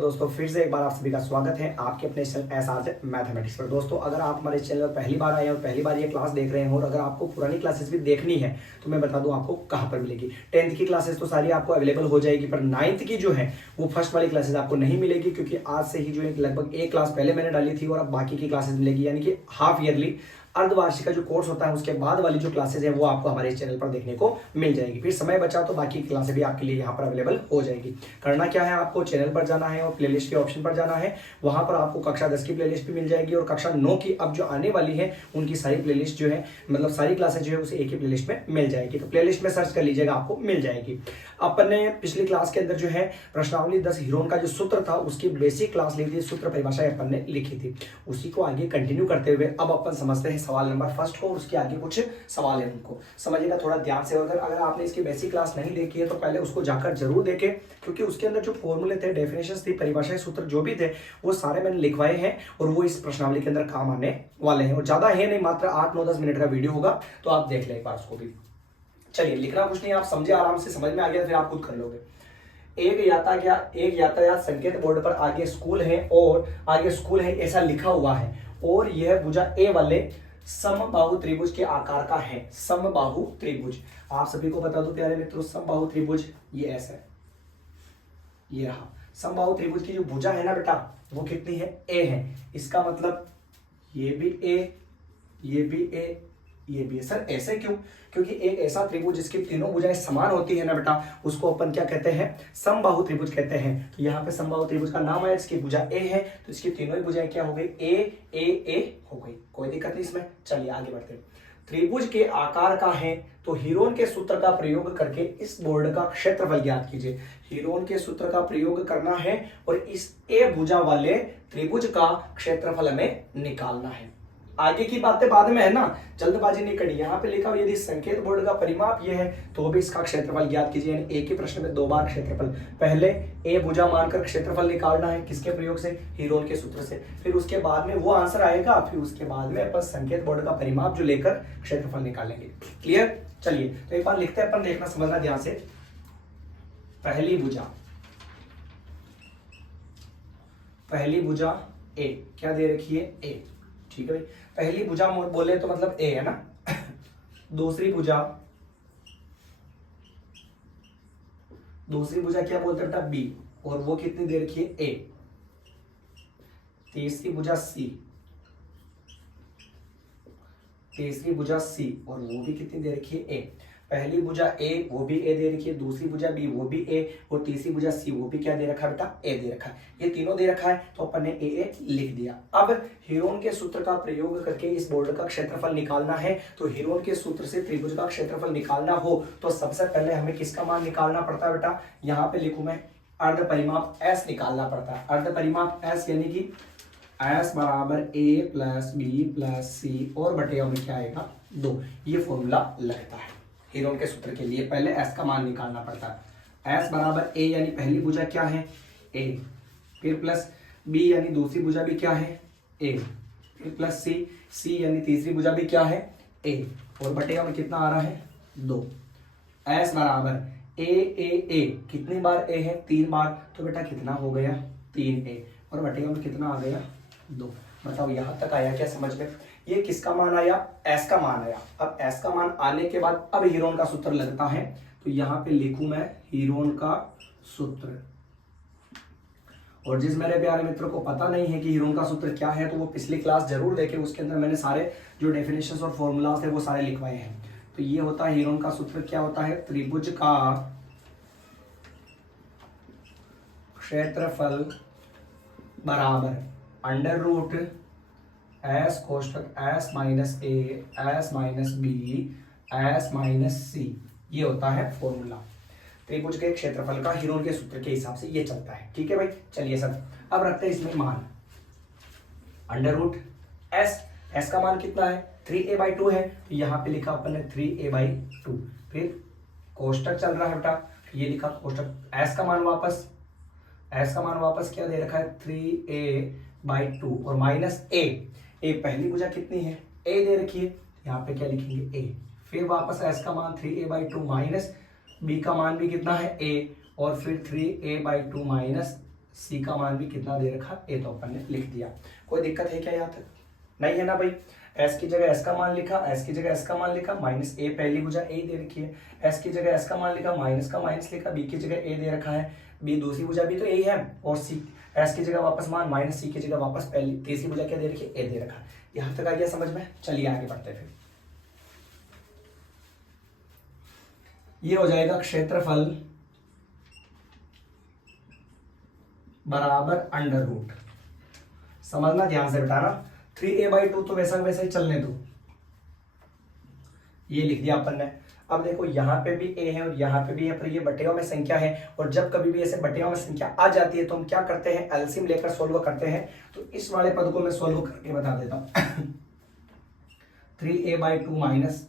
दोस्तों फिर से एक बार आप सभी का स्वागत है आपके अपने चैनल एसआर मैथमेटिक्स पर। दोस्तों अगर आप हमारे चैनल पर पहली बार आए हैं और पहली बार ये क्लास देख रहे हैं और अगर आपको पुरानी क्लासेस भी देखनी है तो मैं बता दूं आपको कहां पर मिलेगी। 10th की क्लासेस तो सारी आपको अवेलेबल हो जाएगी, पर 9th की जो है वो फर्स्ट वाली क्लासेस आपको नहीं मिलेगी, क्योंकि आज से ही जो है लगभग एक क्लास पहले मैंने डाली थी और अब बाकी की क्लासेस मिलेगी, यानी कि हाफ ईयरली अर्धवार्षिक का जो कोर्स होता है उसके बाद वाली जो क्लासेस है वो आपको हमारे चैनल पर देखने को मिल जाएगी। फिर समय बचा तो बाकी क्लासेस भी आपके लिए यहाँ पर अवेलेबल हो जाएगी। करना क्या है, आपको चैनल पर जाना है और प्लेलिस्ट के ऑप्शन पर जाना है। वहां पर आपको कक्षा 10 की प्लेलिस्ट भी मिल जाएगी और कक्षा 9 की अब जो आने वाली है उनकी सारी प्लेलिस्ट जो है, मतलब सारी क्लासेस जो है उसे एक ही प्लेलिस्ट में मिल जाएगी। तो प्लेलिस्ट में सर्च कर लीजिएगा, आपको मिल जाएगी। अपन ने पिछली क्लास के अंदर जो है प्रश्नावली 10 हीरोन का जो सूत्र था उसकी बेसिक क्लास ली थी, सूत्र परिभाषा अपन ने लिखी थी। उसी को आगे कंटिन्यू करते हुए अब अपन समझते हैं सवाल नंबर फर्स्ट को, और उसके आगे कुछ सवाल है उनको समझिएगा थोड़ा ध्यान से। अगर आपने इसकी बेसिक क्लास नहीं देखी है तो पहले उसको जाकर जरूर देखें, क्योंकि उसके अंदर जो फॉर्मूले थे, डेफिनेशंस थी, परिभाषाएं, सूत्र जो भी थे वो सारे मैंने लिखवाए हैं और वो इस प्रश्नावली के अंदर काम आने वाले हैं। और ज्यादा है नहीं, मात्र 8, 9, 10 मिनट का वीडियो होगा, तो आप देख लें एक बार उसको भी। चलिए, लिखना कुछ नहीं, आप समझे, आराम से समझ में आ गया, फिर आप खुद कर लोगे। एक यातायात संकेत बोर्ड पर आगे स्कूल है ऐसा लिखा हुआ है, और यह भुजा ए वाले समबाहु त्रिभुज के आकार का है। समबाहु त्रिभुज, आप सभी को बता दो प्यारे मित्रों, समबाहु त्रिभुज ये ऐसा है, ये रहा। समबाहु त्रिभुज की जो भुजा है ना बेटा, वो कितनी है? ए है। इसका मतलब ये भी ए, ये भी ए, ये भी है। सर ऐसे क्यों? क्योंकि एक ऐसा त्रिभुज जिसकी तीनों भुजाएं समान होती है ना बेटा, उसको अपन क्या कहते हैं? समबाहु त्रिभुज कहते हैं। तो यहाँ पे समबाहु त्रिभुज का नाम है, इसकी भुजा ए है, तो इसकी तीनों ही भुजाएं क्या हो गई? ए ए ए हो गई। कोई दिक्कत नहीं इसमें। चलिए आगे बढ़ते हैं। त्रिभुज के आकार का है तो हीरोन के सूत्र का प्रयोग करके इस बोर्ड का क्षेत्रफल ज्ञात कीजिए। हीरोन के सूत्र का प्रयोग करना है और इस ए भुजा वाले त्रिभुज का क्षेत्रफल हमें निकालना है। आगे की बातें बाद में है ना, जल्दबाजी नहीं करनी। यहाँ पे लिखा हुआ यदि संकेत बोर्ड का परिमाप ये है तो भी इसका क्षेत्रफल ज्ञात कीजिए। यानी एक ही प्रश्न में 2 बार क्षेत्रफल। पहले ए भुजा मानकर क्षेत्रफल निकालना है, किसके प्रयोग से? हीरोन के सूत्र से। फिर उसके बाद में वो आंसर आएगा, फिर उसके बाद में अपन संकेत बोर्ड का परिमाप जो लेकर क्षेत्रफल निकालेंगे। क्लियर? चलिए तो एक बार लिखते हैं अपन, देखना समझना ध्यान से। पहली भुजा ए, क्या दे रखी है? ए। ठीक है भाई, पहली भुजा बोले तो मतलब ए है ना। दूसरी भुजा क्या बोलते हैं बेटा? बी, और वो कितनी दे रखी है? ए। तीसरी भुजा सी, और वो भी कितनी दे रखी है? ए। पहली भुजा ए, वो भी ए दे रखी है, दूसरी भुजा बी, वो भी ए, और तीसरी भुजा सी, वो भी क्या दे रखा है बेटा? ए दे रखा है। ये तीनों दे रखा है तो अपन ने ए लिख दिया। अब हीरोन के सूत्र का प्रयोग करके इस बोर्ड का क्षेत्रफल निकालना है। तो हीरोन के सूत्र से त्रिभुज का क्षेत्रफल निकालना हो तो सबसे पहले हमें किसका मान निकालना पड़ता है बेटा? यहाँ पे लिखूं मैं, अर्ध परिमाप एस निकालना पड़ता है। अर्ध परिमाप एस यानी कि एस बराबर ए प्लस बी प्लस सी और बटे में क्या आएगा? 2। ये फॉर्मूला लगता है हीरोन के सूत्र के लिए। पहले एस का मान निकालना पड़ता है। एस बराबर ए यानी पहली भुजा क्या है? ए, फिर प्लस बी यानी दूसरी भुजा भी क्या है? ए, फिर प्लस सी यानी तीसरी भुजा भी क्या है? ए, और बटे में कितना आ रहा है? 2। एस बराबर ए, कितनी बार ए है? 3 बार, तो बेटा कितना हो गया? 3a, और बटे में कितना आ गया? 2। बताओ यहां तक आया क्या समझ में? ये किसका मान आया? एस का मान आया। अब एस का मान आने के बाद अब हीरोन का सूत्र लगता है, तो यहां पे लिखूं मैं हीरोन का सूत्र। और जिस मेरे प्यारे मित्रों को पता नहीं है कि हीरोन का सूत्र क्या है तो वो पिछली क्लास जरूर देखे, उसके अंदर मैंने सारे जो डेफिनेशंस और फॉर्मूलाज थे वो सारे लिखवाए हैं। तो ये होता है हीरोन का सूत्र। क्या होता है? त्रिभुज का क्षेत्रफल बराबर अंडर रूट एस कोष्टक S minus A S minus B S minus C. ये होता है फॉर्मूला त्रिभुज के क्षेत्रफल का हीरोन के सूत्र के हिसाब से ये चलता है। ठीक है भाई, चलिए सर अब रखते हैं इसमें मान। अंडर रूट एस का मान कितना है? 3a/2 है, तो यहाँ पे लिखा अपन ने 3a/2। फिर कोष्टक चल रहा है बेटा, ये लिखा कोष्टक। एस का मान वापस क्या दे रखा है? 3a/2 और माइनस ए पहली भुजा कितनी है? ए दे रखी है, यहाँ पे क्या लिखेंगे? ए। फिर वापस एस का मान 3a/2 माइनस बी का मान भी कितना है? ए, और फिर 3a/2 माइनस सी का मान भी कितना दे रखा, ए तो अपन ने लिख दिया। कोई दिक्कत है क्या यहाँ तक? नहीं है ना भाई। एस की जगह एस का मान लिखा, एस की जगह एस का मान लिखा, माइनस ए पहली भुजा ए दे रखी है, एस की जगह एस का मान लिखा, माइनस का माइनस लिखा, बी की जगह ए दे रखा है, बी दूसरी भुजा भी तो ए है, और सी एस की जगह वापस मान, माइनस सी की जगह वापस पहली तीसरी भुजा क्या दे रखी है, ए दे रखा है। यहाँ तक आ गया समझ में? चलिए आगे बढ़ते हैं। फिर ये हो जाएगा क्षेत्रफल बराबर अंडर रूट। समझना ध्यान से बेटा ना, 3a/2 तो वैसा वैसा ही चलने दो, ये लिख दिया अपन ने। अब देखो यहाँ पे भी a है और यहाँ पे भी है, पर ये बटेवा में संख्या है, और जब कभी भी ऐसे बटेवा में संख्या आ जाती है तो हम क्या करते हैं, एलसीएम लेकर सोल्व करते हैं। तो इस वाले पद को मैं सोल्व करके बता देता हूँ। 3a/2 माइनस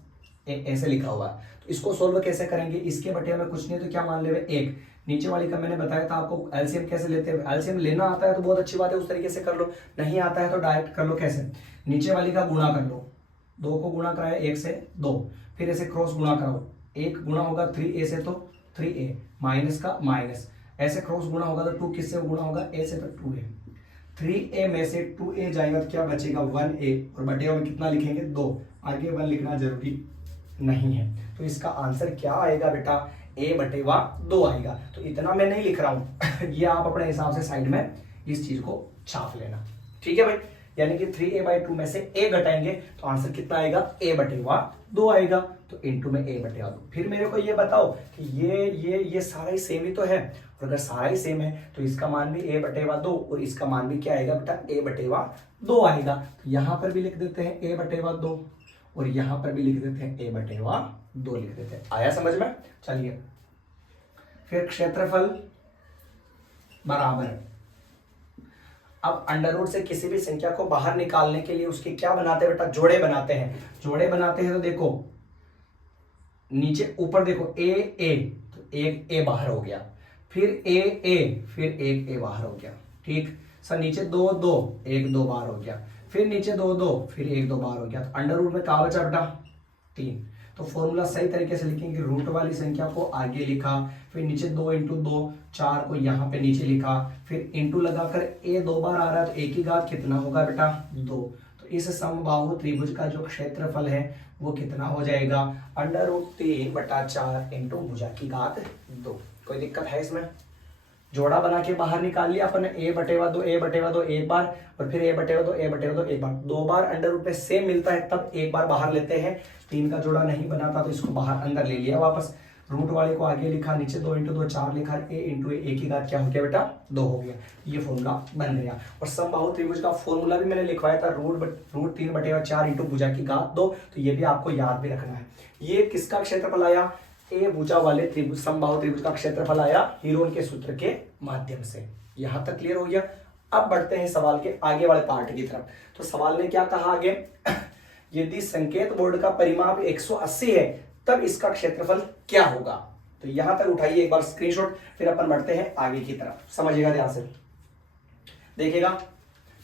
ऐसे लिखा हुआ है, तो इसको सोल्व कैसे करेंगे, इसके बटेवा में कुछ नहीं तो क्या मान ले, एक नीचे वाली का मैंने बताया था आपको एलसीएम कैसे लेते हैं। एलसीएम लेना आता है तो बहुत अच्छी बात है, उस तरीके से कर लो, नहीं आता है तो डायरेक्ट कर लो। कैसे? नीचे वाली का गुणा कर लो, 2 को गुणा कराया 1 से 2, फिर ऐसे क्रॉस गुणा कराओ, 1 गुणा होगा 3a से तो 3a, माइनस का माइनस, ऐसे क्रॉस गुणा होगा तो 2 किससे गुणा होगा, a से तो 2a, 3a में से 2a जाएगा तो क्या बचेगा 1a, और बटेवा में कितना लिखेंगे 2, आगे 1 लिखना जरूरी नहीं है। तो इसका आंसर क्या आएगा बेटा, a/2 आएगा। तो इतना मैं नहीं लिख रहा हूं ये आप अपने हिसाब से साइड में इस चीज को छाप लेना, ठीक है भाई। यानी कि 3a/2 में से a घटाएंगे तो आंसर कितना आएगा, a/2 आएगा। तो इनटू में a/2। फिर मेरे को ये बताओ कि ये सारा ही सेम ही तो है, और अगर सारा ही सेम है तो इसका मान भी a/2 और इसका मान भी क्या आएगा बेटा, a/2 आएगा। तो यहां पर भी लिख देते हैं a/2 और यहां पर भी लिख देते हैं a/2 लिख देते हैं। आया समझ में? चलिए फिर क्षेत्रफल बराबर, अब अंडर रूट से किसी भी संख्या को बाहर निकालने के लिए उसके क्या बनाते हैं बेटा, जोड़े बनाते हैं। जोड़े बनाते हैं तो देखो नीचे ऊपर देखो a तो एक a बाहर हो गया, फिर a फिर एक a बाहर हो गया, ठीक सर। नीचे 2 2 1 2 बाहर हो गया, फिर नीचे 2 2 फिर 1 2 बाहर हो गया। तो अंडर रूट में कहा बचा बेटा 3। तो फॉर्मूला सही तरीके से लिखेंगे, रूट वाली संख्या को आगे लिखा, फिर नीचे 2 × 2 4 को यहाँ पे नीचे लिखा, फिर इंटू लगाकर a 2 बार आ रहा है तो a की घात कितना होगा बेटा 2। तो इस समबाहु त्रिभुज का जो क्षेत्रफल है वो कितना हो जाएगा, √3/4 इंटू भुजा की घात 2। कोई दिक्कत है इसमें? जोड़ा बना के बाहर निकाल लिया अपन ने, a/2 एक बार, और फिर a/2 एक बार, 2 बार अंडर रूट में सेम मिलता है तब एक बार बाहर लेते हैं। 3 का जोड़ा नहीं बनाता तो इसको बाहर अंदर ले लिया वापस, रूट वाले को आगे लिखा, नीचे 2 × 2 4 लिखा, a की घात क्या हो गया बेटा 2 हो गया। ये फॉर्मूला बन गया। और समबाहु त्रिभुज का फॉर्मूला भी मैंने लिखवाया था, √3/4 इंटू भुजा की घात 2। तो ये भी आपको याद भी रखना है। ये किसका क्षेत्रफल आया, ए भुजा वाले त्रिभुज समबाहु त्रिभुज का क्षेत्रफल आया हीरोन के सूत्र के माध्यम से। यहां तक क्लियर हो गया। अब बढ़ते हैं सवाल के आगे वाले पार्ट की तरफ। तो सवाल ने क्या कहा आगे, यदि संकेत बोर्ड का परिमाप 180 है तब इसका क्षेत्रफल क्या होगा। तो यहां तक उठाइए एक बार स्क्रीनशॉट, फिर अपन बढ़ते हैं आगे की तरफ। समझिएगा ध्यान से, देखिएगा।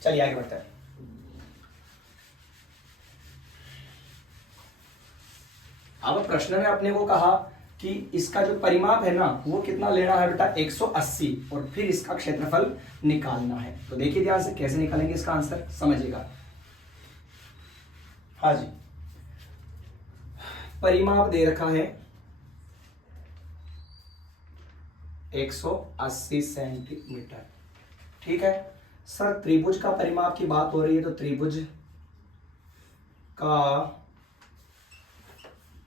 चलिए आगे बढ़ते हैं। अब प्रश्न में अपने को कहा कि इसका जो परिमाप है ना वो कितना लेना है बेटा 180, और फिर इसका क्षेत्रफल निकालना है। तो देखिए ध्यान से कैसे निकालेंगे इसका आंसर, समझिएगा। हाँ जी, परिमाप दे रखा है 180 सेंटीमीटर, ठीक है सर। त्रिभुज का परिमाप की बात हो रही है तो त्रिभुज का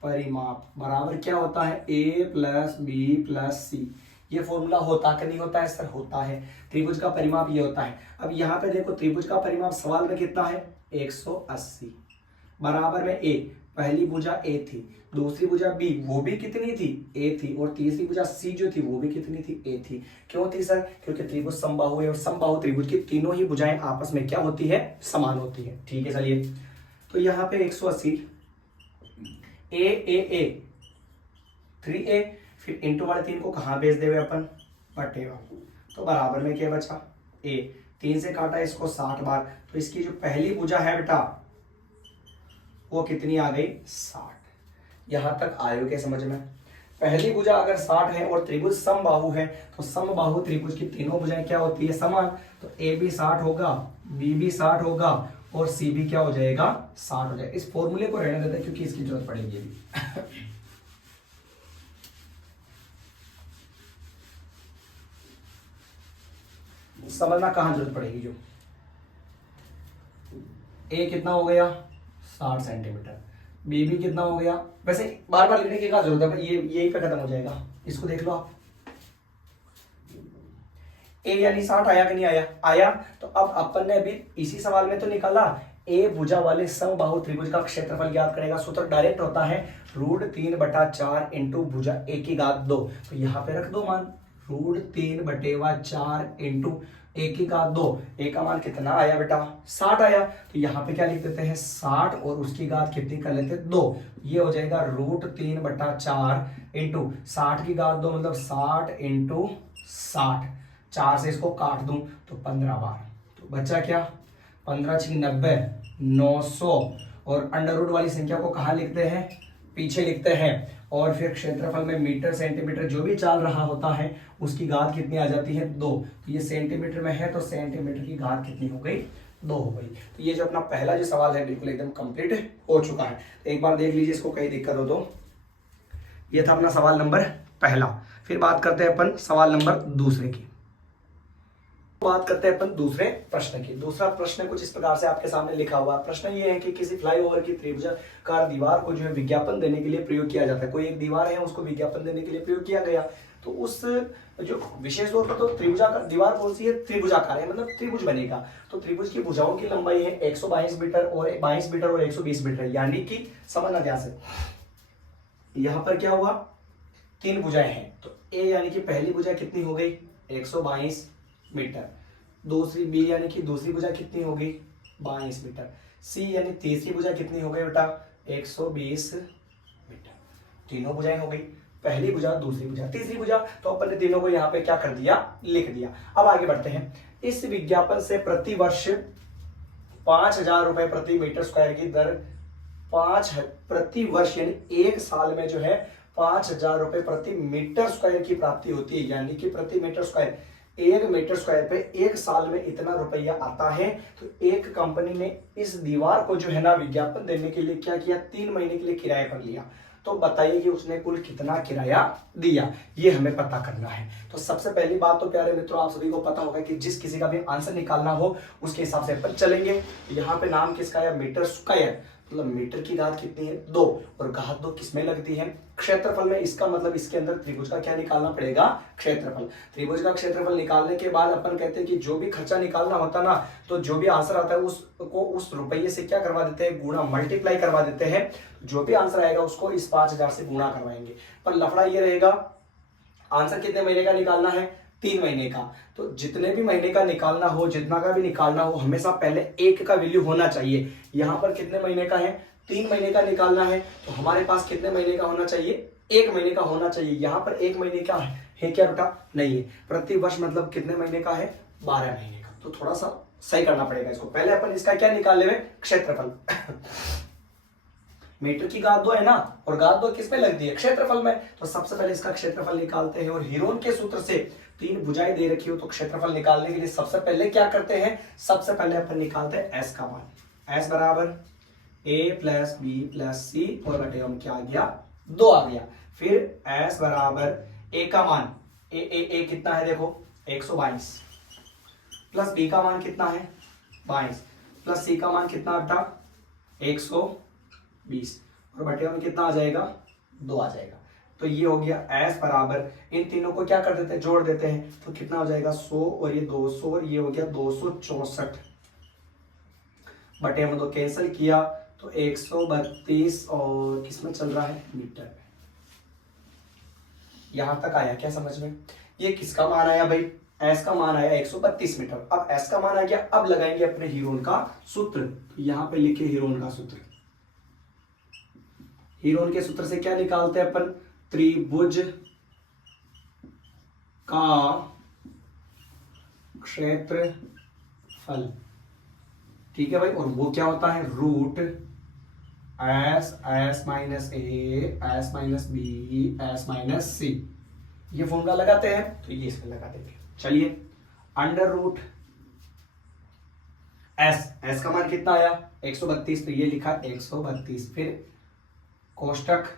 परिमाप बराबर क्या होता है, a + b + c। ये फॉर्मूला होता कि नहीं होता है सर, होता है। त्रिभुज का परिमाप ये होता है। अब यहाँ पे देखो त्रिभुज का परिमाप सवाल में कितना है 180, बराबर में a, पहली भुजा a थी, दूसरी भुजा b वो भी कितनी थी a थी, और तीसरी भुजा c जो थी वो भी कितनी थी a थी। क्यों थी सर, क्योंकि त्रिभुज समबाहु है और समबाहु त्रिभुज की तीनों ही भुजाएं आपस में क्या होती है, समान होती है। ठीक है चलिए, तो यहाँ पे 180 a 3a, फिर इंटू वाले 3 को कहाँ भेज देवे अपन, बटेवा। तो बराबर में क्या बचा a, 3 से काटा इसको 60 बार, तो इसकी जो पहली भुजा है बेटा वो कितनी आ गई 60। यहां तक आयो के समझ में। पहली भुजा अगर 60 है और त्रिभुज समबाहु है तो समबाहु त्रिभुज की तीनों भुजाएं क्या होती है, समान। तो ए भी 60 होगा, बी भी 60 होगा और सी भी क्या हो जाएगा, 60 हो जाएगा। इस फॉर्मूले को रहने देते हैं क्योंकि इसकी जरूरत पड़ेगी अभी। समझना कहां जरूरत पड़ेगी, जो ए कितना हो गया 60 सेंटीमीटर, बी भी कितना हो गया, वैसे बार बार लिखने की क्या जरूरत है, ये यही पे खत्म हो जाएगा। इसको देख लो आप, ए यानी 60 आया कि नहीं आया, आया। तो अब अपन ने अभी इसी सवाल में तो निकाला, ए भुजा वाले समबाहु त्रिभुज का क्षेत्रफल ज्ञात करेगा। सूत्र डायरेक्ट होता है √3/4 इंटू भुजा ए की घात 2। तो यहां पे रख दो मान, √3/4 इंटू ए की घात 2। ए का मान कितना आया बेटा, 60 आया। तो यहाँ पे क्या लिख देते हैं 60 और उसकी घात कितनी कर लेते हैं 2। ये हो जाएगा √3/4 इंटू 60 की घात 2 मतलब 60 इंटू 60। 4 से इसको काट दूं तो 15 बार, तो बच्चा क्या 15 × 90 900। और अंडर रूट वाली संख्या को कहाँ लिखते हैं, पीछे लिखते हैं। और फिर क्षेत्रफल में मीटर सेंटीमीटर जो भी चल रहा होता है उसकी घात कितनी आ जाती है 2। तो ये सेंटीमीटर में है तो सेंटीमीटर की घात कितनी हो गई, 2 हो गई। तो ये जो अपना पहला जो सवाल है बिल्कुल एकदम कंप्लीट हो चुका है। तो एक बार देख लीजिए इसको, कहीं दिक्कत हो तो। ये था अपना सवाल नंबर पहला। फिर बात करते हैं अपन सवाल नंबर दूसरे की। बात करते हैं अपन दूसरे प्रश्न की। दूसरा प्रश्न कुछ इस प्रकार से आपके सामने लिखा हुआ है। प्रश्न ये है कि किसी फ्लाईओवर की त्रिभुजाकार दीवार को जो है विज्ञापन देने के लिए प्रयोग किया जाता है। कोई एक दीवार है उसको विज्ञापन देने के लिए प्रयोग किया गया। तो उस जो विशेष तौर पर तो त्रिभुजाकार दीवार कौन सी है, त्रिभुजाकार है, मतलब त्रिभुज बनेगा। तो त्रिभुज की भुजाओं की लंबाई है 122 मीटर और 22 मीटर और 120 मीटर, यानी कि समझना ध्यान से, यहां पर क्या हुआ 3 भुजाएं हैं। तो ए यानी कि पहली भुजा कितनी हो गई 122 मीटर, दूसरी बी यानी कि दूसरी भुजा कितनी होगी 22 मीटर, सी यानी तीसरी भुजा कितनी हो गई बेटा 120 मीटर। तीनों भुजाएं हो गई, पहली भुजा दूसरी भुजा तीसरी भुजा। तो अपन ने तीनों को यहाँ पे क्या कर दिया, लिख दिया। अब आगे बढ़ते हैं। इस विज्ञापन से प्रति वर्ष 5000 रुपए प्रति मीटर स्क्वायर की दर 5 प्रति वर्ष यानी एक साल में जो है 5000 रुपए प्रति मीटर स्क्वायर की प्राप्ति होती है। यानी कि प्रति मीटर स्क्वायर, 1 मीटर स्क्वायर पे एक साल में इतना रुपया आता है। तो एक कंपनी ने इस दीवार को जो है ना विज्ञापन देने के लिए क्या किया, 3 महीने के लिए किराए पर लिया। तो बताइए कि उसने कुल कितना किराया दिया, ये हमें पता करना है। तो सबसे पहली बात तो प्यारे मित्रों आप सभी को पता होगा कि जिस किसी का भी आंसर निकालना हो उसके हिसाब से अपन चलेंगे। यहाँ पे नाम किसका है, मीटर स्क्वायर, मतलब मीटर की घात कितनी है 2 और घात 2 किसमें लगती है, क्षेत्रफल में। इसका मतलब इसके अंदर त्रिभुज का क्या निकालना पड़ेगा, क्षेत्रफल। त्रिभुज का क्षेत्रफल निकालने के बाद अपन कहते हैं कि जो भी खर्चा निकालना होता ना, तो जो भी आंसर आता है उसको उस रुपये से क्या करवा देते हैं, गुणा, मल्टीप्लाई करवा देते हैं। जो भी आंसर आएगा उसको इस 5000 से गुणा करवाएंगे। पर लफड़ा ये रहेगा, आंसर कितने महीने का निकालना है, 3 महीने का। तो जितने भी महीने का निकालना हो, जितना का भी निकालना हो, हमेशा पहले 1 का वैल्यू होना चाहिए। यहां पर कितने महीने का है, 3 महीने का निकालना है, तो हमारे पास कितने महीने का होना चाहिए, 1 महीने का होना चाहिए। यहां पर 1 महीने का है क्या बेटा, नहीं है। प्रति वर्ष मतलब कितने महीने का है, 12 महीने का। तो थोड़ा सा सही करना पड़ेगा इसको। पहले अपन इसका क्या निकाल ले, क्षेत्रफल। मीटर की घात 2 है ना, और घात 2 किस में लगती है, क्षेत्रफल में। तो सबसे पहले इसका क्षेत्रफल निकालते हैं। और हीरोन के सूत्र से 3 भुजाएं दे रखी हो तो क्षेत्रफल निकालने के लिए सबसे पहले क्या करते हैं, सबसे पहले अपन निकालते हैं एस का मान। एस बराबर a प्लस बी प्लस सी और बटे हम क्या आ गया 2 आ गया। फिर एस बराबर ए का मान, ए कितना है देखो 122 प्लस बी का मान कितना है 22 प्लस सी का मान कितना बेटा 120 और बटे में कितना आ जाएगा 2 आ जाएगा। तो ये हो गया एस बराबर, इन तीनों को क्या कर देते हैं, जोड़ देते हैं। तो कितना हो जाएगा 100 और ये 200 और ये हो गया 264 बटे में 2 कैंसिल किया तो 132 और किसमें चल रहा है, मीटर में। यहां तक आया क्या समझ में। ये किसका मान आया भाई, एस का मान आया 132 मीटर। अब एस का मान आ गया, अब लगाएंगे अपने हीरोन का सूत्र। तो यहां पे लिखे हीरोन का सूत्र। हीरोन के सूत्र से क्या निकालते हैं अपन, त्रिभुज का क्षेत्रफल, ठीक है भाई। और वो क्या होता है, √3 S minus A, S minus B, S minus C. ये फॉर्मूला लगाते हैं तो ये इसमें लगा देंगे। चलिए, अंडर रूट एस का मान कितना आया 132, तो ये लिखा 132। फिर कोष्टक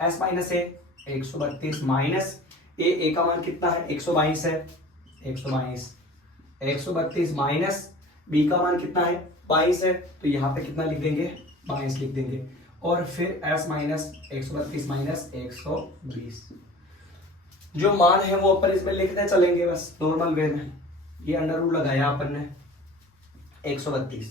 एस माइनस ए 132 माइनस ए का मान कितना है 122 है, 122 132 माइनस बी का मान कितना है 22 है, तो यहाँ पे कितना लिख देंगे 22 लिख देंगे। और फिर एस माइनस 132 माइनस 120, जो मान है वो अपन इसमें लिखते चलेंगे बस नॉर्मल वे में। ये अंडर रूट लगाया अपन ने 132,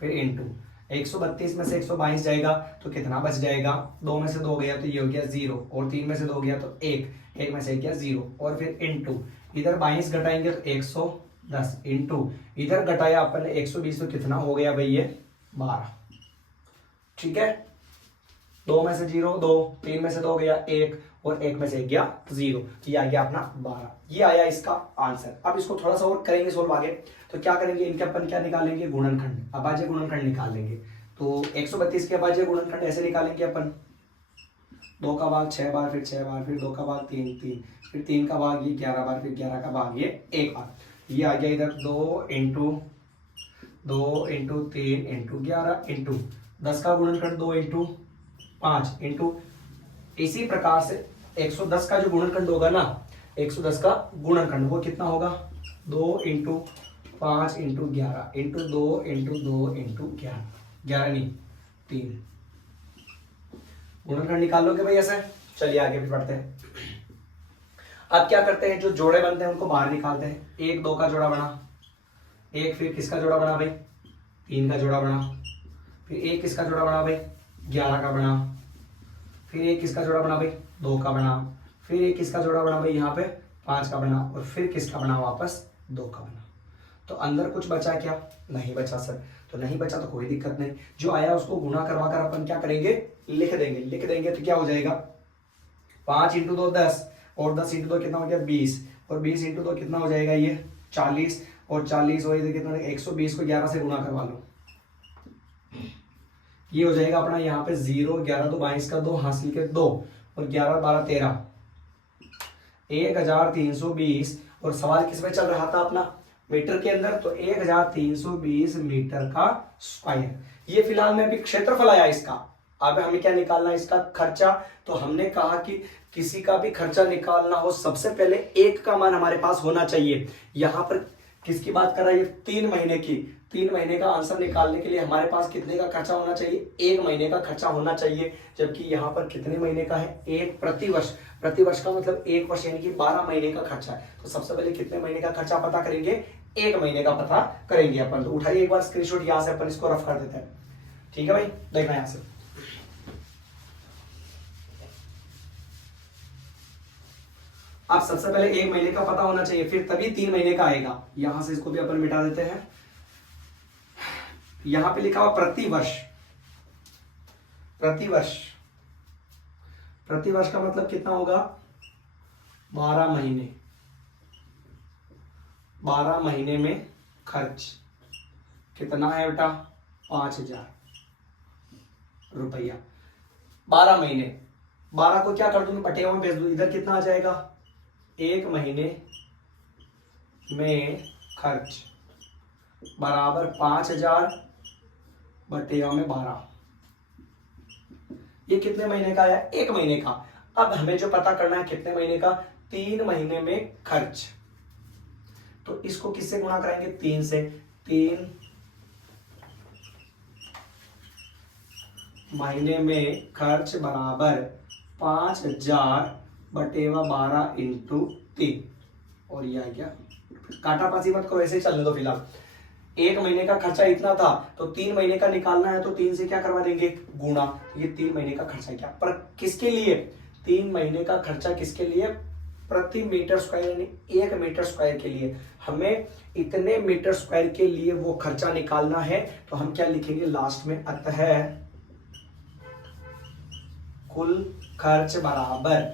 फिर इनटू 132 में से 122 जाएगा तो कितना बच जाएगा, 2 में से 2 गया तो ये हो गया 0, और 3 में से 2 गया तो 1, 1 में से 1 गया 0, और फिर इनटू इधर 22 घटाएंगे तो 110, इनटू इधर घटाया अपन ने 120, तो कितना हो गया भाई ये 12। ठीक है, 2 में से 0 2, 3 में से 2 गया 1, और 1 में से 1 गया 0, तो ये आ गया अपना 12। ये आया इसका आंसर। अब इसको थोड़ा सा और करेंगे सोल्व आगे, तो क्या करेंगे, इनके अपन क्या निकालेंगे गुणनखंड, अभाज्य गुणनखंड निकाल लेंगे। तो 132 के अभाज्य गुणनखंड ऐसे निकालेंगे अपन, 2 का भाग 6 बार, फिर 6 बार, फिर 2 का भाग 3 3, फिर 3 का भाग ये 11 बार, फिर 11 का भाग ये 1 बार। ये आ गया इधर 2 इंटू 3 इंटू 11 इंटू 10 का गुणनखंड 2 इंटू 5 इंटू, इसी प्रकार से 110 का जो गुणनखंड होगा ना, 110 का गुणनखंड वो कितना होगा 2 into 5 into 11 into 2 into 2 into 11, 11 नहीं 3। गुणनखंड निकाल लोगे भाई ऐसे। चलिए आगे भी बढ़ते हैं। अब क्या करते हैं, जो जोड़े बनते हैं उनको बाहर निकालते हैं। 1 2 का जोड़ा बना, एक फिर किसका जोड़ा बना भाई 3 का जोड़ा बना, फिर एक किसका जोड़ा बना भाई 11 का बना, फिर एक किसका जोड़ा बना भाई 2 का बना, फिर एक किसका जोड़ा बना भाई यहाँ पे 5 का बना, और फिर किसका बना वापस 2 का बना। तो अंदर कुछ बचा क्या, नहीं बचा सर। तो नहीं बचा तो कोई दिक्कत नहीं, जो आया उसको गुणा करवा कर अपन क्या करेंगे लिख देंगे तो क्या हो जाएगा 5 इंटू 2 10, और 10 इंटू 2 कितना हो गया 20, और 20 इंटू 2 कितना हो जाएगा ये 40, और 40 हो कितना 120 को 11 से गुणा करवा लो, ये हो जाएगा अपना यहाँ पे 0 11 2 22 का 2 हासिल के 2, और 11 12 13 1320। और सवाल किस में चल रहा था अपना मीटर के अंदर, तो 1320 मीटर का स्क्वायर। ये फिलहाल में अभी क्षेत्रफल आया इसका। अब हमें क्या निकालना है इसका खर्चा। तो हमने कहा कि किसी का भी खर्चा निकालना हो सबसे पहले 1 का मान हमारे पास होना चाहिए। यहां पर किसकी बात कर रहा है ये 3 महीने की। 3 महीने का आंसर निकालने के लिए हमारे पास कितने का खर्चा होना चाहिए 1 महीने का खर्चा होना चाहिए, जबकि यहाँ पर कितने महीने का है 1 प्रतिवर्ष। प्रतिवर्ष का मतलब 1 वर्ष यानी कि 12 महीने का खर्चा है। तो सबसे पहले कितने महीने का खर्चा पता करेंगे 1 महीने का पता करेंगे अपन। तो उठाइए एक बार स्क्रीनशॉट, यहाँ से अपन इसको रफ कर देते हैं। ठीक है भाई, देखना यहाँ से। अब सबसे पहले 1 महीने का पता होना चाहिए, फिर तभी 3 महीने का आएगा। यहां से इसको भी अपन मिटा देते हैं। यहां पे लिखा हुआ प्रतिवर्ष। प्रतिवर्ष प्रतिवर्ष का मतलब कितना होगा 12 महीने। 12 महीने में खर्च कितना है बेटा 5000 रुपया। 12 महीने, 12 को क्या कर दूं बटे में भेज दूं, इधर कितना आ जाएगा 1 महीने में खर्च बराबर 5000 बटे में 12। ये कितने महीने का आया 1 महीने का। अब हमें जो पता करना है कितने महीने का 3 महीने में खर्च। तो इसको किससे गुणा कराएंगे 3 से। 3 महीने में खर्च बराबर 5000 बटे 12 इंटू 3, और ये आ गया। काटा पासी मत करो, ऐसे ही चलने दो फिलहाल। 1 महीने का खर्चा इतना था, तो 3 महीने का निकालना है, तो 3 से क्या करवा देंगे गुणा। ये 3 महीने का खर्चा क्या, पर किसके लिए 3 महीने का खर्चा किसके लिए प्रति मीटर स्क्वायर यानी 1 मीटर स्क्वायर के लिए। हमें इतने मीटर स्क्वायर के लिए वो खर्चा निकालना है। तो हम क्या लिखेंगे लास्ट में, अतः कुल खर्च बराबर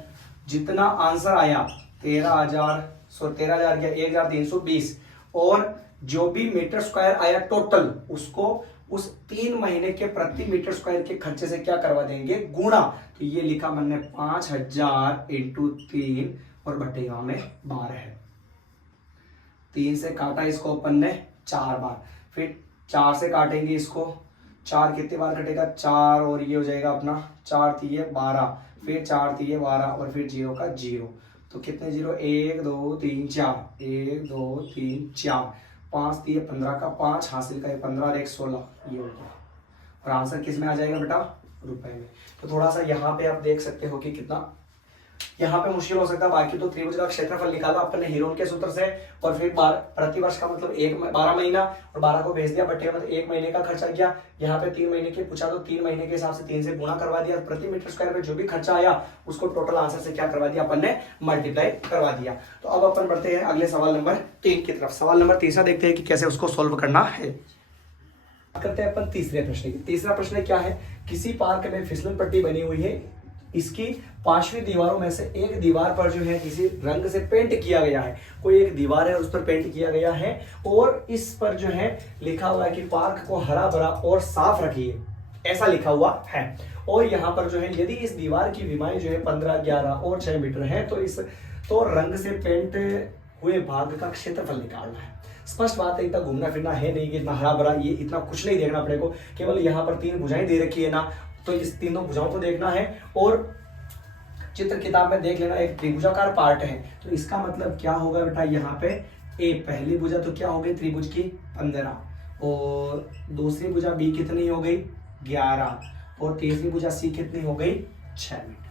जितना आंसर आया 13,000 क्या 1320, और जो भी मीटर स्क्वायर आया टोटल उसको उस 3 महीने के प्रति मीटर स्क्वायर के खर्चे से क्या करवा देंगे, गुणा। तो ये लिखा मैंने 5000 इंटू 3 और बटेगा में 12 है। 3 से काटा इसको अपन ने 4 बार, फिर 4 से काटेंगे इसको, 4 कितने बार कटेगा, 4 और ये हो जाएगा अपना 4 3 12, फिर 4 3 12 और फिर 0 का 0। तो कितने 0, 1 2 3 4, 1 2 3 4, 5 3 15 का 5 हासिल का 15 और 1 16, ये हो गया। और आंसर किस में आ जाएगा बेटा, रुपए में। तो थोड़ा सा यहाँ पे आप देख सकते हो कि कितना यहाँ पे मुश्किल हो सकता है। बाकी तो त्रिभुज का क्षेत्रफल निकाला अपन ने हीरोन के सूत्र से, और फिर प्रति वर्ष का मतलब 12 महीना, और 12 को भेज दिया बटे मतलब 1 महीने का खर्चा किया। यहाँ पे 3 महीने के पूछा तो 3 महीने के हिसाब से 3 से गुणा करवा दिया, प्रति मीटर स्क्वायर पे जो भी खर्चा आया उसको टोटल आंसर से क्या करवा दिया अपन ने, मल्टीप्लाई करवा दिया। तो अब अपन बढ़ते हैं अगले सवाल नंबर 3 की तरफ। सवाल नंबर 3 देखते हैं कि कैसे उसको सोल्व करना है। करते हैं अपन तीसरे प्रश्न की। तीसरा प्रश्न क्या है, किसी पार्क में फिसलन पट्टी बनी हुई है, इसकी पांचवी दीवारों में से एक दीवार पर जो है किसी रंग से पेंट किया गया है। कोई एक दीवार है उस पर पेंट किया गया है और इस पर जो है लिखा हुआ है कि पार्क को हरा भरा और साफ रखिए, ऐसा लिखा हुआ है। और यहाँ पर जो है यदि इस दीवार की विमाएं जो है 15 11 और 6 मीटर है तो रंग से पेंट हुए भाग का क्षेत्रफल निकालना है। स्पष्ट बात है, इतना घूमना फिरना है नहीं कि इतना हरा भरा, ये इतना कुछ नहीं देखना अपने को, केवल यहाँ पर 3 भुजाएं दे रखी है ना, तो इस तीनों भुजाओं को देखना है। और चित्र किताब में देख लेना एक त्रिभुजाकार पार्ट है, तो इसका मतलब क्या होगा बेटा, यहाँ पे ए पहली भुजा तो क्या हो गई त्रिभुज की 15, और दूसरी भुजा बी कितनी हो गई 11, और तीसरी भुजा सी कितनी हो गई 6 मीटर।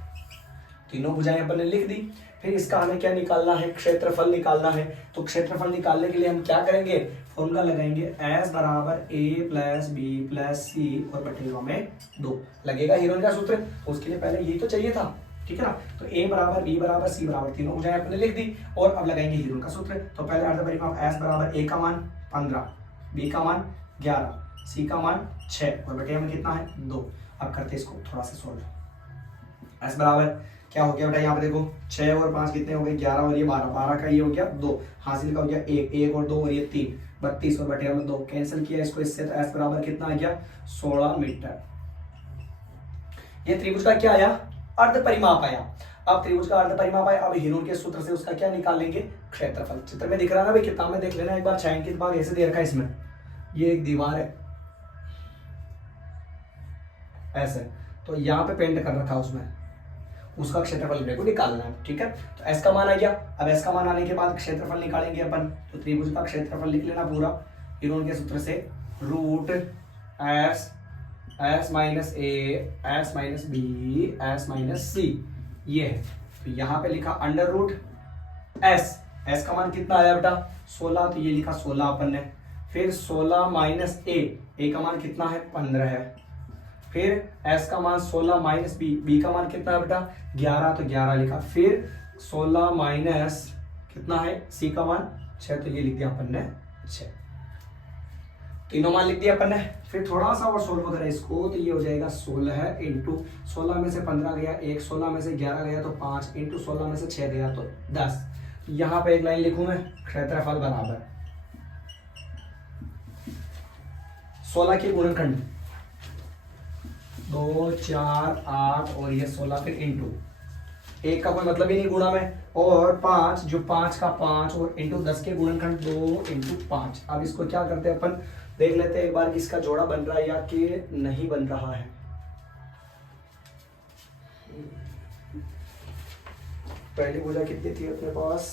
तीनों भुजाएं अपन ने लिख दी। फिर इसका हमें क्या निकालना है, क्षेत्रफल निकालना है। तो क्षेत्रफल निकालने के लिए हम क्या करेंगे, फॉर्मूला लगाएंगे S बराबर A प्लस बी प्लस सी और बटेगा में 2। लगेगा हीरोन का सूत्र, उसके लिए पहले यही तो चाहिए था, ठीक है ना। तो A बराबर B बराबर C बराबर, तीनों भुजाएं अपने लिख दी। और अब लगाएंगे हीरोन का सूत्र। तो पहले अर्धपरिमाप S बराबर A का मान 15, B का मान 11, C का मान 6 और बटेगा में कितना है 2। अब करते इसको थोड़ा सा सोल्व। S बराबर क्या हो गया बेटा, यहाँ पे देखो 6 और 5 कितने हो गए 11 और ये 12, 12 का ये हो गया 2, हासिल का हो गया 1, 1 और 2 और ये 3, 32 और बटेगा में 2। कैंसिल किया इसको इससे, तो S बराबर कितना आ गया 16 मीटर। ये त्रिभुज का क्या आया, अर्ध परिमाप आया। अब त्रिभुज का अर्ध परिमाप आया, अब हीरोन के सूत्र से उसका क्या निकालेंगे, क्षेत्रफल। चित्र में दिख रहा है ना भाई, किताब में देख लेना एक बार, छायांकित भाग ऐसे दे रखा है इसमें, ये एक दीवार है ऐसे, तो यहाँ पे पेंट कर रखा है उसमें, उसका क्षेत्रफल मेरे को निकालना है, ठीक है। तो S का मान आ गया। अब S का मान आने के बाद क्षेत्रफल निकालेंगे अपन। तो त्रिभुज का क्षेत्रफल लिख लेना पूरा हीरोन के सूत्र से, root S minus A S minus B S minus C, ये है। तो यहाँ पे लिखा अंडर रूट S का मान कितना आया बेटा 16, तो ये लिखा 16 अपन ने। फिर 16 माइनस ए का मान कितना है 15 है। फिर S का मान 16 माइनस बी का मान कितना है बेटा 11, तो 11 लिखा। फिर 16 माइनस कितना है C का मान 6, तो ये लिख दिया अपन ने 6। तीनों मान लिख दिया अपन ने। फिर थोड़ा सा और सोल्व करें इसको, तो ये हो जाएगा 16 इंटू 16 में से 15 गया 1, 16 में से 11 गया तो 5, इंटू 16 में से 6 गया तो 10। यहाँ पे एक लाइन लिखूं मैं, क्षेत्रफल बराबर 16 के गुणनखंड 2 4 8 और ये 16, फिर इंटू 1 का कोई मतलब ही नहीं गुणा में, और 5 जो 5 का 5 और इंटू 10 के गुणनखंड 2 इंटू 5। अब इसको क्या करते हैं अपन, देख लेते हैं एक बार कि इसका जोड़ा बन रहा है या कि नहीं बन रहा है। पहली भुजा कितनी थी अपने पास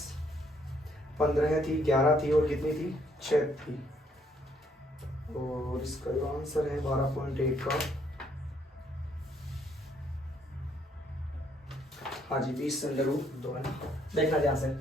15 थी, 11 थी और कितनी थी 6 थी, और इसका जो आंसर है 12.8 का, हाँ जी 20 से √2 है ना। देखना ध्यान से,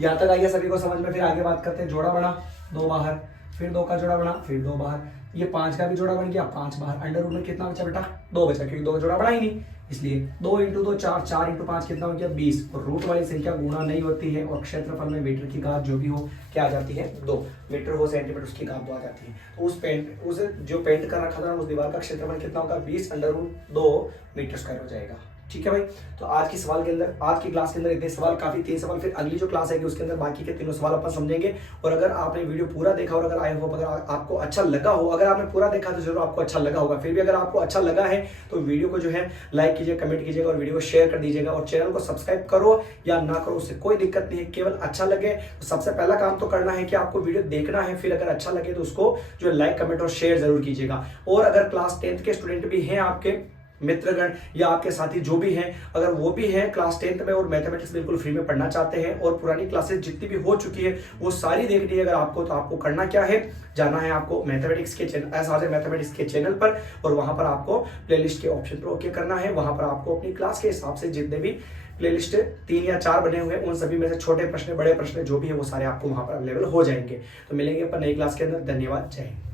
यहाँ तक आइए सभी को समझ में। फिर आगे बात करते हैं, जोड़ा बना 2 बाहर, फिर 2 का जोड़ा बना, फिर 2 बाहर, ये 5 का भी जोड़ा बन गया 5 बाहर। अंडर रूट में कितना बचा बेटा 2 बचा, क्योंकि 2 का जोड़ा बना ही नहीं, इसलिए 2 इंटू 2 4, 4 इंटू 5 कितना हो गया 20। और रूट वाली संख्या गुणा नहीं होती है, और क्षेत्रफल में मीटर की घात जो भी हो क्या आ जाती है 2, मीटर हो सेंटीमीटर उसकी घात 2 आ जाती है। तो उस जो पेंट कर रखा था उस दीवार का क्षेत्रफल कितना होगा 20 √2 मीटर स्क्वायर हो जाएगा, ठीक है भाई। तो आज की सवाल के अंदर, आज की क्लास के अंदर इतने सवाल काफी, 3 सवाल, फिर अगली जो क्लास आएगी उसके अंदर बाकी के 3 सवाल अपन समझेंगे। और अगर आपने वीडियो पूरा देखा और अगर आई होप अगर आपको अच्छा लगा हो, अगर आपने पूरा देखा तो जरूर आपको अच्छा लगा होगा, फिर भी अगर आपको अच्छा लगा है तो वीडियो को जो है लाइक कीजिए, कमेंट कीजिएगा और वीडियो को शेयर कर दीजिएगा। और चैनल को सब्सक्राइब करो या ना करो उससे कोई दिक्कत नहीं है, केवल अच्छा लगे तो सबसे पहला काम तो करना है कि आपको वीडियो देखना है, फिर अगर अच्छा लगे तो उसको जो लाइक कमेंट और शेयर जरूर कीजिएगा। और अगर क्लास 10th के स्टूडेंट भी हैं आपके मित्रगण या आपके साथी जो भी हैं, अगर वो भी हैं क्लास 10th में और मैथमेटिक्स बिल्कुल फ्री में पढ़ना चाहते हैं और पुरानी क्लासेस जितनी भी हो चुकी है वो सारी देखनी है अगर आपको, तो आपको करना क्या है, जाना है आपको मैथमेटिक्स के चैनल, एसआरजे मैथमेटिक्स के चैनल पर, और वहां पर आपको प्लेलिस्ट के ऑप्शन पर ओके करना है। वहां पर आपको अपनी क्लास के हिसाब से जितने भी प्लेलिस्ट 3 या 4 बने हुए हैं उन सभी में से छोटे प्रश्न, बड़े प्रश्न जो भी है वो सारे आपको वहां पर अवेलेबल हो जाएंगे। तो मिलेंगे अपन नई क्लास के अंदर। धन्यवाद, जय हिंद।